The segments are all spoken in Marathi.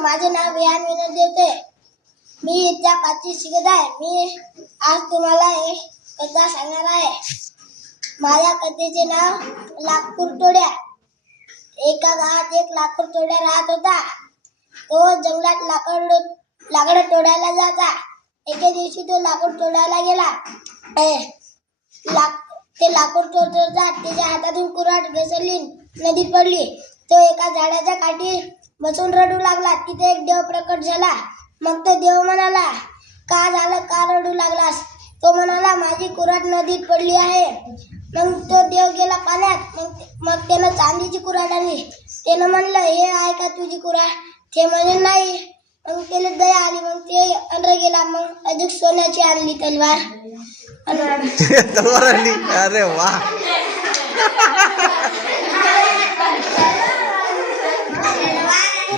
माझे नाव विहान विनोद देवते. मी इथल्या 5वी शिकत आहे. मी आज तुम्हाला एक कथा सांगणार आहे. माझ्या कथेचे नाव लाकूड तोड्या. एका गावात एक लाकूड तोड्या राहत होता. तो जंगलात लाकड तोडायला जायचा. एके दिवशी तो लाकूड तोडायला गेला. ते लाकूड तोडतात त्याच्या हातातून कुऱ्हाड घसरली, नदीत पडली. तो एका झाडाच्या काठी बसून रडू लागला. तिथे एक देव प्रकट झाला. मग तो देव म्हणाला, का झालं, का रडू लागलास? तो म्हणाला, माझी कुऱ्हाड नदीत पडली आहे. मग तो देव गेला पाण्यात. मग त्यानं चांदीची कुऱ्हाड आणली. त्यानं म्हणलं, हे आहे का तुझी कुऱ्हाड? ते म्हणे नाही. मग त्याला दया आली. मग ते अंदर गेला. मग अजून सोन्याची आणली तलवार. तलवार आणली. अरे वा.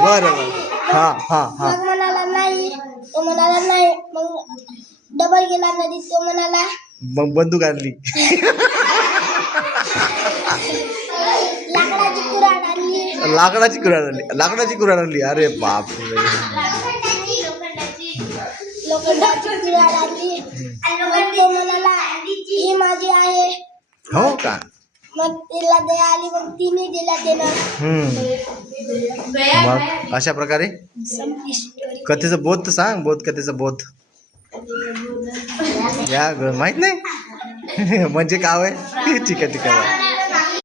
बरोबर. हा हा हा. मग म्हणाला नाही. तो म्हणाला नाही. मग डबल गेला नदीत. तो म्हणाला, मग बंदूक आणली. लाकडाची कुऱ्हाड आणली. लाकडाची कुऱ्हाड आणली. अरे बाप रे. लोखंडाची कुऱ्हाड आणली. मग तो म्हणाला, ही माझी आहे. हो का? मग तिला दया आली. मग तिने दिला त्यानं. मग अशा प्रकारे कथेचं बोध तर सांग. कथेचं बोध या माहित नाही. म्हणजे काय आहे? ठीक आहे.